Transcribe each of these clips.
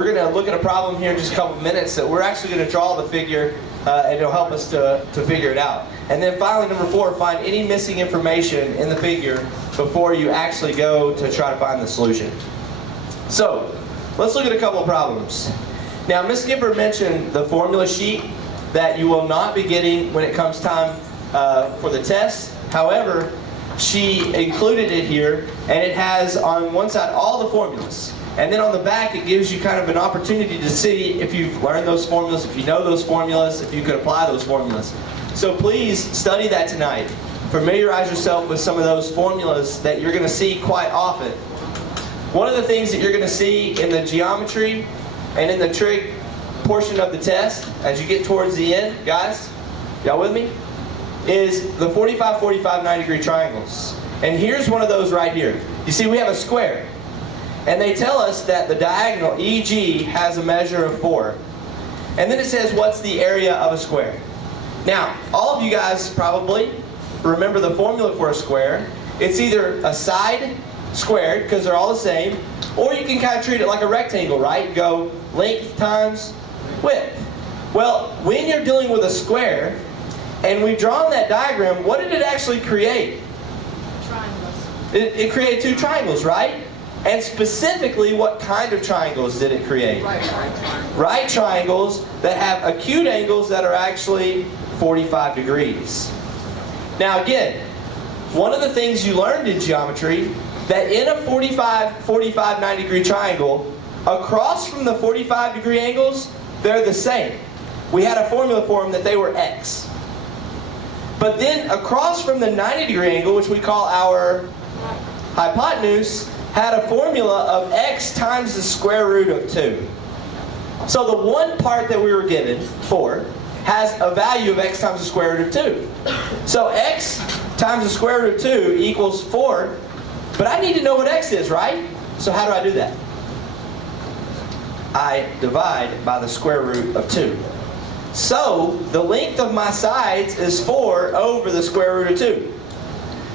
we're going to look at a problem here in just a couple of minutes that we're actually going to draw the figure and it'll help us to figure it out. And then finally, number 4, find any missing information in the figure before you actually go to try to find the solution. So, let's look at a couple of problems. Now, Ms. Skipper mentioned the formula sheet that you will not be getting when it comes time for the test. However, she included it here, and it has on one side all the formulas. And then on the back, it gives you kind of an opportunity to see if you've learned those formulas, if you know those formulas, if you could apply those formulas. So please study that tonight. Familiarize yourself with some of those formulas that you're going to see quite often. One of the things that you're going to see in the geometry and in the trig portion of the test, as you get towards the end, guys, y'all with me? Is the 45, 45, 90-degree triangles. And here's one of those right here. You see we have a square. And they tell us that the diagonal, EG, has a measure of 4. And then it says, what's the area of a square? Now, all of you guys probably remember the formula for a square. It's either a side squared, because they're all the same, or you can kind of treat it like a rectangle, right? Go length times width. Well, when you're dealing with a square, and we've drawn that diagram, what did it actually create? Triangles. It created 2 triangles, right? And specifically, what kind of triangles did it create? Right triangles that have acute angles that are actually 45 degrees. Now again, one of the things you learned in geometry, that in a 45, 90-degree triangle, across from the 45-degree angles, they're the same. We had a formula for them that they were x. But then across from the 90-degree angle, which we call our hypotenuse, had a formula of x times the square root of 2. So the one part that we were given, 4, has a value of x times the square root of 2. So x times the square root of 2 equals 4. But I need to know what x is, right? So how do I do that? I divide by the square root of 2. So the length of my sides is 4 over the square root of 2.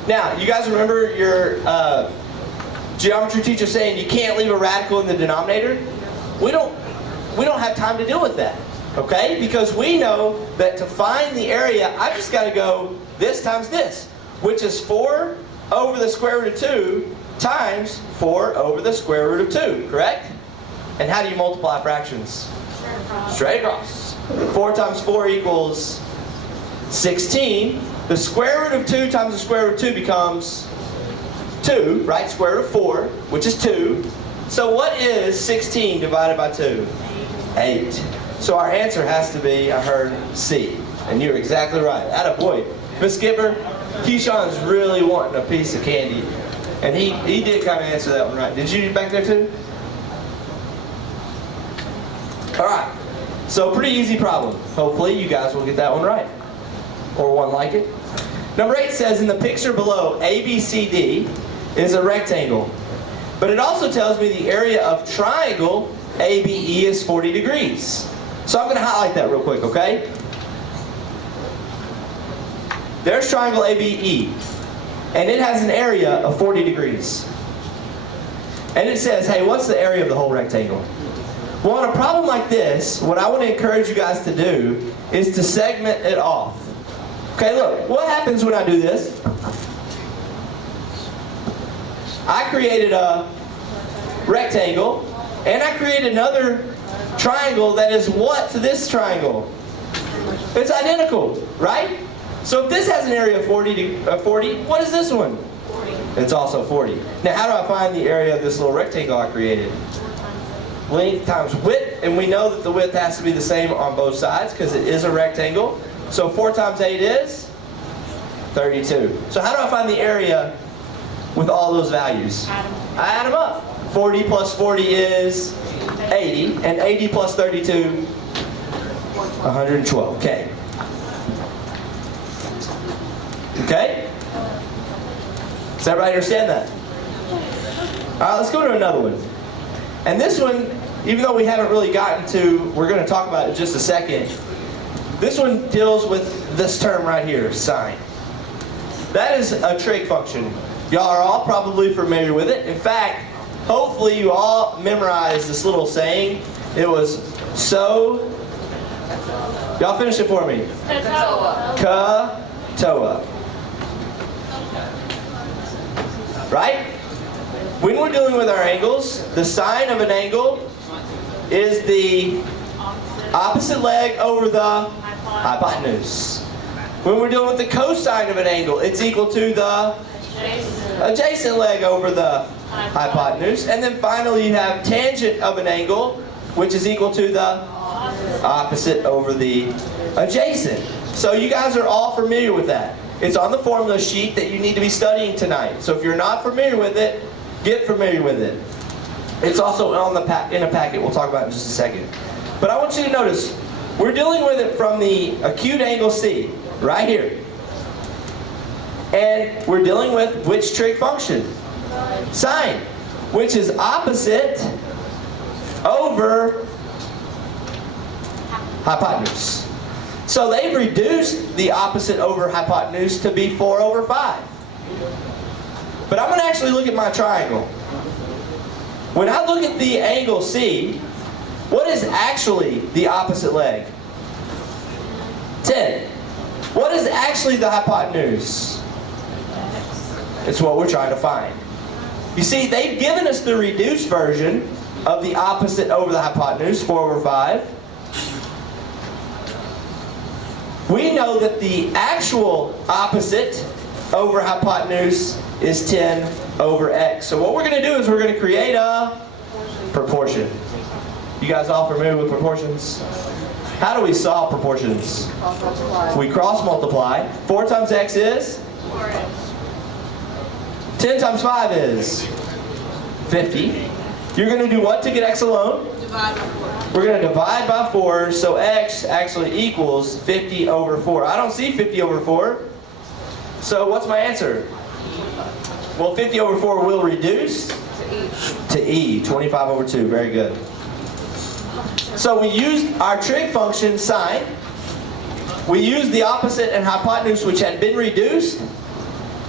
Now, you guys remember your geometry teacher saying you can't leave a radical in the denominator? We don't have time to deal with that, okay? Because we know that to find the area, I just got to go this times this, which is 4 over the square root of 2 times 4 over the square root of 2, correct? And how do you multiply fractions? Straight across. 4 times 4 equals 16. The square root of 2 times the square root of 2 becomes 2, right? Square root of 4, which is 2. So what is 16 divided by 2? 8. So our answer has to be, I heard, C. And you're exactly right. Attaboy. Miss Skipper, Keyshawn's really wanting a piece of candy. And he did kind of answer that one right. Did you back there too? Alright. So pretty easy problem. Hopefully you guys will get that one right. Or one like it. Number 8 says, in the picture below, ABCD is a rectangle. But it also tells me the area of triangle ABE is 40 degrees. So I'm going to highlight that real quick, okay? There's triangle ABE. And it has an area of 40 degrees. And it says, hey, what's the area of the whole rectangle? Well, on a problem like this, what I want to encourage you guys to do is to segment it off. Okay, look, what happens when I do this? I created a rectangle, and I created another triangle that is what to this triangle? It's identical, right? So if this has an area of 40, what is this one? 40. It's also 40. Now, how do I find the area of this little rectangle I created? Length times width, and we know that the width has to be the same on both sides because it is a rectangle. So 4 times 8 is 32. So how do I find the area with all those values? I add them up. 40 plus 40 is 80, and 80 plus 32, 112. Okay. Okay? Does everybody understand that? All right, let's go to another one. And this one, even though we haven't really gotten to, we're going to talk about it in just a second. This one deals with this term right here, sine. That is a trig function. Y'all are all probably familiar with it. In fact, hopefully you all memorized this little saying. It was so. Y'all finish it for me. Sohcahtoa. Right? When we're dealing with our angles, the sine of an angle is the opposite leg over the hypotenuse. When we're dealing with the cosine of an angle, it's equal to the adjacent leg over the hypotenuse. And then finally you have tangent of an angle, which is equal to the opposite over the adjacent. So you guys are all familiar with that. It's on the formula sheet that you need to be studying tonight. So if you're not familiar with it, get familiar with it. It's also on in a packet. We'll talk about it in just a second. But I want you to notice, we're dealing with it from the acute angle C, right here. And we're dealing with which trig function? Sine, which is opposite over hypotenuse. So they've reduced the opposite over hypotenuse to be 4 over 5. But I'm going to actually look at my triangle. When I look at the angle C, what is actually the opposite leg? 10. What is actually the hypotenuse? It's what we're trying to find. You see, they've given us the reduced version of the opposite over the hypotenuse, 4 over 5. We know that the actual opposite over hypotenuse is 10 over x. So what we're going to do is we're going to create a proportion. You guys all familiar with proportions? How do we solve proportions? We cross multiply. 4 times x is? 10 times 5 is? 50. You're going to do what to get x alone? Divide by 4. We're going to divide by 4, so x actually equals 50 over 4. I don't see 50 over 4. So what's my answer? Well, 50 over 4 will reduce to e, 25 over 2. Very good. So we used our trig function sine. We used the opposite and hypotenuse, which had been reduced,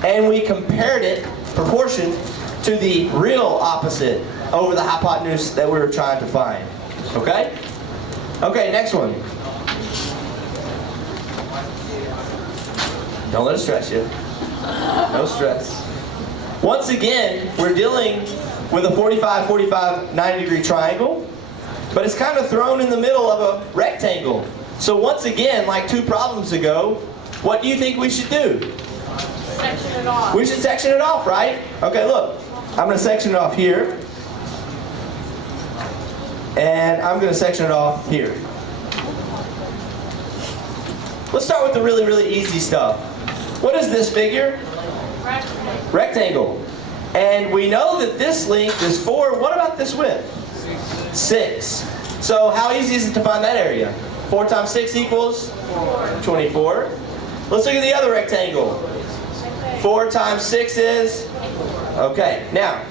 and we compared it, proportion, to the real opposite over the hypotenuse that we were trying to find. Okay? Okay, next one. Don't let it stress you. No stress. Once again, we're dealing with a 45, 45, 90-degree triangle, but it's kind of thrown in the middle of a rectangle. So once again, like 2 problems ago, what do you think we should do? Section it off. We should section it off, right? Okay, look. I'm going to section it off here. And I'm going to section it off here. Let's start with the really, really easy stuff. What is this figure? Rectangle. Rectangle. And we know that this length is 4. What about this width? 6. So how easy is it to find that area? 4 times 6 equals? 24. Let's look at the other rectangle. 4 times 6 is? Okay. Now,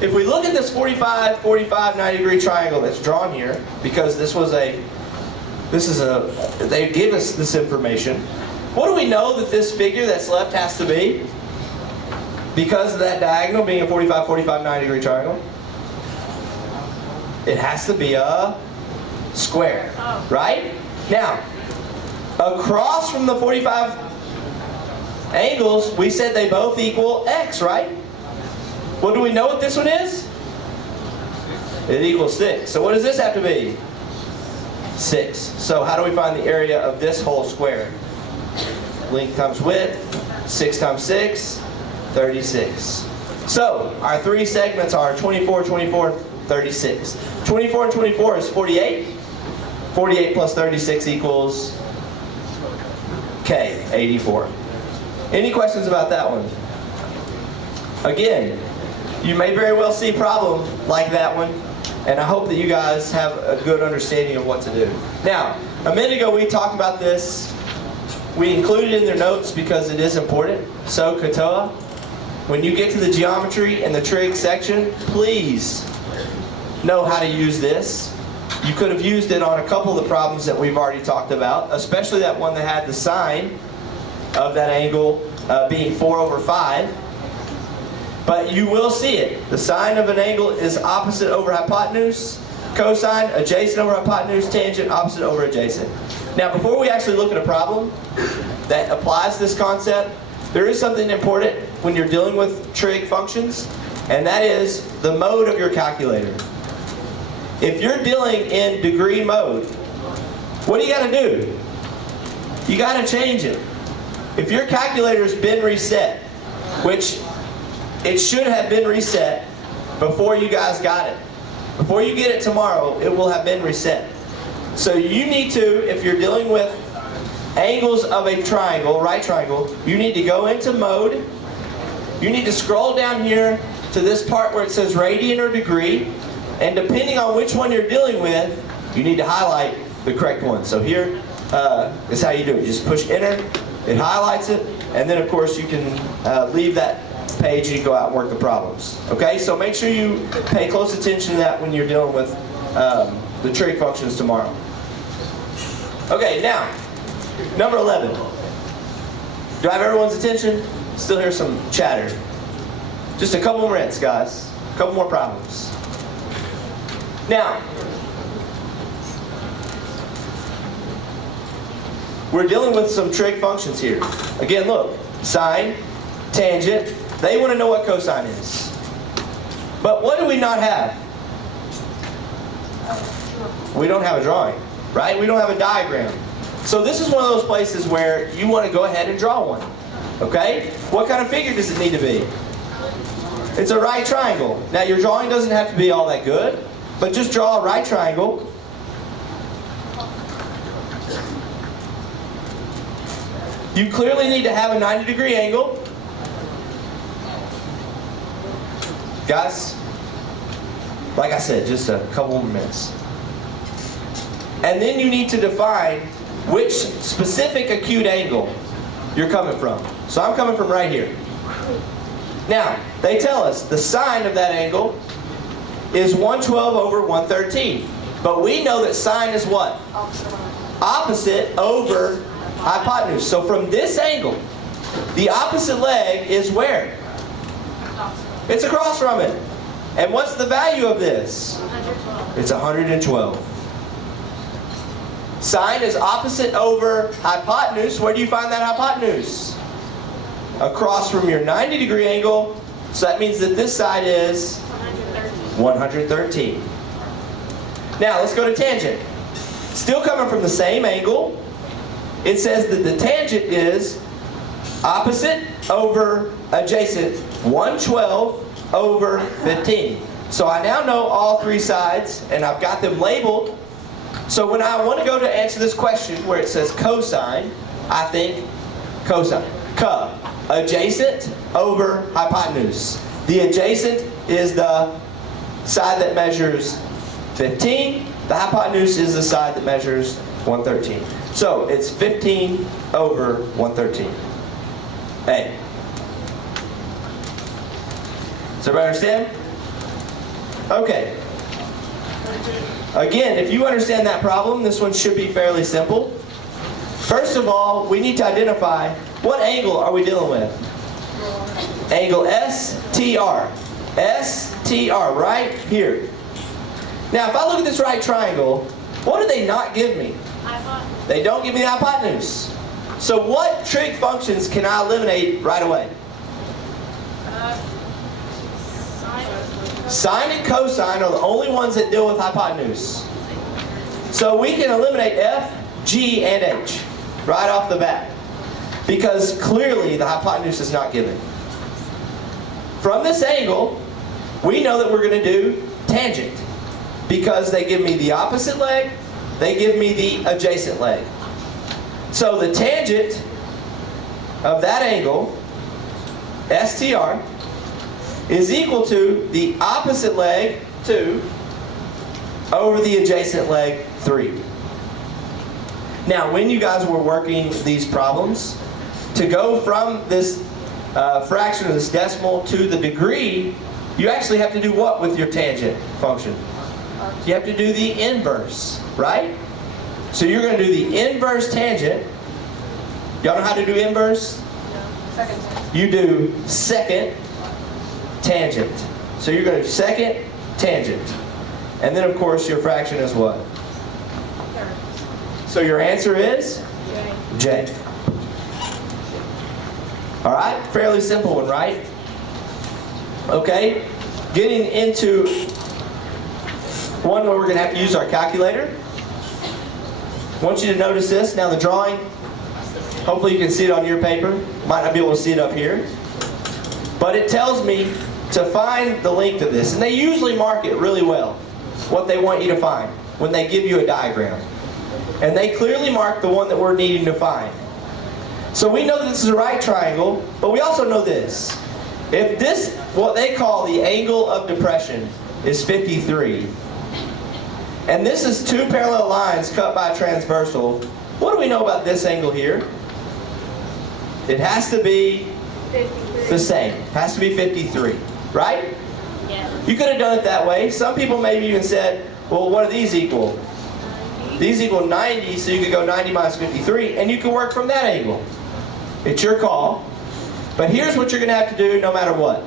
if we look at this 45, 45, 90-degree triangle that's drawn here, because they give us this information, what do we know that this figure that's left has to be? Because of that diagonal being a 45, 45, 90-degree triangle? It has to be a square, right? Now, across from the 45 angles, we said they both equal x, right? What do we know what this one is? It equals 6. So what does this have to be? 6. So how do we find the area of this whole square? Length times width, 6 times 6, 36. So our 3 segments are 24, 24, 36. 24 and 24 is 48. 48 plus 36 equals K, 84. Any questions about that one? Again, you may very well see a problem like that one, and I hope that you guys have a good understanding of what to do. Now, a minute ago we talked about this. We included it in their notes because it is important. Sohcahtoa. When you get to the geometry and the trig section, please know how to use this. You could have used it on a couple of the problems that we've already talked about, especially that one that had the sine of that angle being 4 over 5. But you will see it. The sine of an angle is opposite over hypotenuse. Cosine, adjacent over hypotenuse. Tangent, opposite over adjacent. Now, before we actually look at a problem that applies this concept, there is something important when you're dealing with trig functions, and that is the mode of your calculator. If you're dealing in degree mode, what do you got to do? You got to change it. If your calculator's been reset, which it should have been reset before you guys got it. Before you get it tomorrow, it will have been reset. So you need to, if you're dealing with angles of a triangle, right triangle, you need to go into mode. You need to scroll down here to this part where it says radian or degree. And depending on which one you're dealing with, you need to highlight the correct one. So here is how you do it. You just push enter, it highlights it, and then of course you can leave that page and you go out and work the problems. Okay, so make sure you pay close attention to that when you're dealing with the trig functions tomorrow. Okay, now, number 11. Do I have everyone's attention? Still hear some chatter. Just a couple more minutes, guys. A couple more problems. Now, we're dealing with some trig functions here. Again, look, sine, tangent. They want to know what cosine is. But what do we not have? We don't have a drawing, right? We don't have a diagram. So this is one of those places where you want to go ahead and draw one. Okay? What kind of figure does it need to be? It's a right triangle. Now your drawing doesn't have to be all that good, but just draw a right triangle. You clearly need to have a 90-degree angle. Guys, like I said, just a couple more minutes. And then you need to define which specific acute angle you're coming from. So I'm coming from right here. Now, they tell us the sine of that angle is 112 over 113. But we know that sine is what? Opposite over hypotenuse. So from this angle, the opposite leg is where? It's across from it. And what's the value of this? 112. It's 112. Sine is opposite over hypotenuse. Where do you find that hypotenuse? Across from your 90-degree angle. So that means that this side is 113. Now let's go to tangent. Still coming from the same angle. It says that the tangent is opposite over adjacent, 112 over 15. So I now know all three sides, and I've got them labeled. So when I want to go to answer this question where it says cosine, I think cosine. Adjacent over hypotenuse. The adjacent is the side that measures 15. The hypotenuse is the side that measures 113. So it's 15 over 113. A. Does everybody understand? Okay. Again, if you understand that problem, this one should be fairly simple. First of all, we need to identify what angle are we dealing with? Angle STR. STR, right here. Now, if I look at this right triangle, what do they not give me? They don't give me the hypotenuse. So what trig functions can I eliminate right away? Sine and cosine are the only ones that deal with hypotenuse. So we can eliminate F, G, and H right off the bat. Because clearly the hypotenuse is not given. From this angle, we know that we're going to do tangent. Because they give me the opposite leg, they give me the adjacent leg. So the tangent of that angle, STR, is equal to the opposite leg, 2, over the adjacent leg, 3. Now, when you guys were working these problems, to go from this fraction or this decimal to the degree, you actually have to do what with your tangent function? You have to do the inverse, right? So you're going to do the inverse tangent. Y'all know how to do inverse? Second. You do second tangent. So you're going to second tangent. And then of course your fraction is what? So your answer is? J. Alright, fairly simple one, right? Okay, getting into one where we're going to have to use our calculator. I want you to notice this. Now the drawing, hopefully you can see it on your paper. Might not be able to see it up here. But it tells me to find the length of this. And they usually mark it really well, what they want you to find, when they give you a diagram. And they clearly mark the one that we're needing to find. So we know that this is a right triangle, but we also know this. If this, what they call the angle of depression, is 53, and this is two parallel lines cut by a transversal, what do we know about this angle here? It has to be the same. It has to be 53, right? Yes. You could have done it that way. Some people maybe even said, well, what do these equal? These equal 90, so you could go 90 minus 53, and you can work from that angle. It's your call. But here's what you're going to have to do no matter what.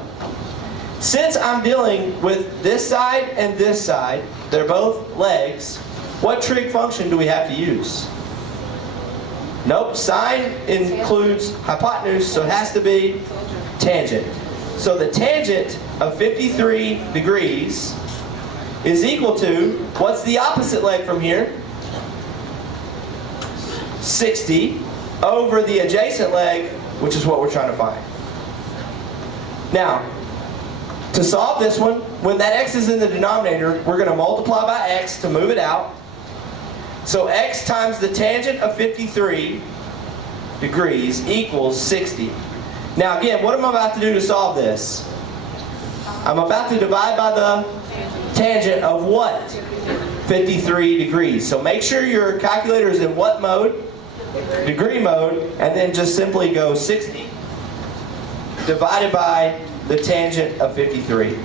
Since I'm dealing with this side and this side, they're both legs, what trig function do we have to use? Nope, sine includes hypotenuse, so it has to be tangent. So the tangent of 53 degrees is equal to, what's the opposite leg from here? 60 over the adjacent leg, which is what we're trying to find. Now, to solve this one, when that x is in the denominator, we're going to multiply by x to move it out. So x times the tangent of 53 degrees equals 60. Now again, what am I about to do to solve this? I'm about to divide by the tangent of what? 53 degrees. So make sure your calculator is in what mode? Degree mode, and then just simply go 60 divided by the tangent of 53.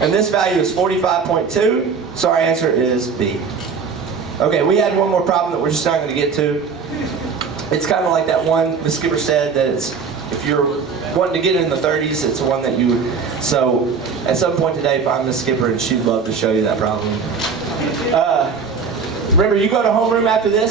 And this value is 45.2, so our answer is B. Okay, we had one more problem that we're just not going to get to. It's kind of like that one, the skipper said that it's, if you're wanting to get in the 30s, it's the one that you, so at some point today, find the skipper and she'd love to show you that problem. Remember, you go to homeroom after this.